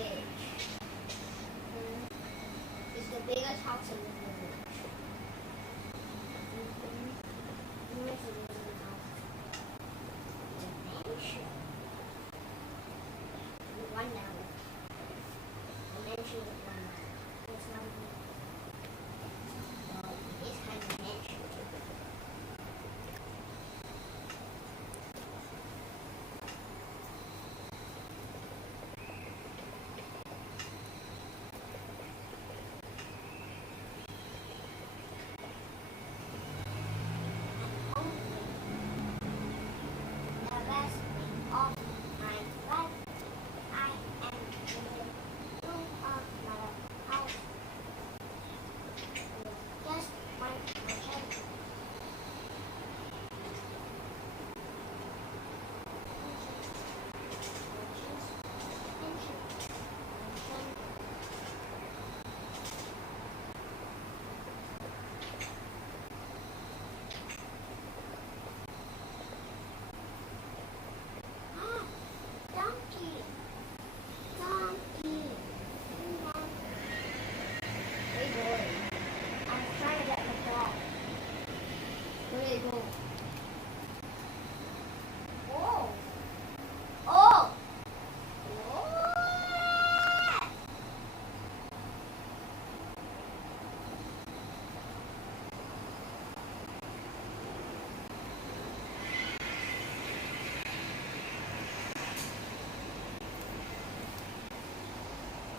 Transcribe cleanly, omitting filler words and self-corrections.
village. It's the biggest house in the village. Where's the biggest house? The mansion. One down. The mansion is one down. It's not well, it's kind of mansion. Hey boy, I'm trying to get the ball. Where did it go?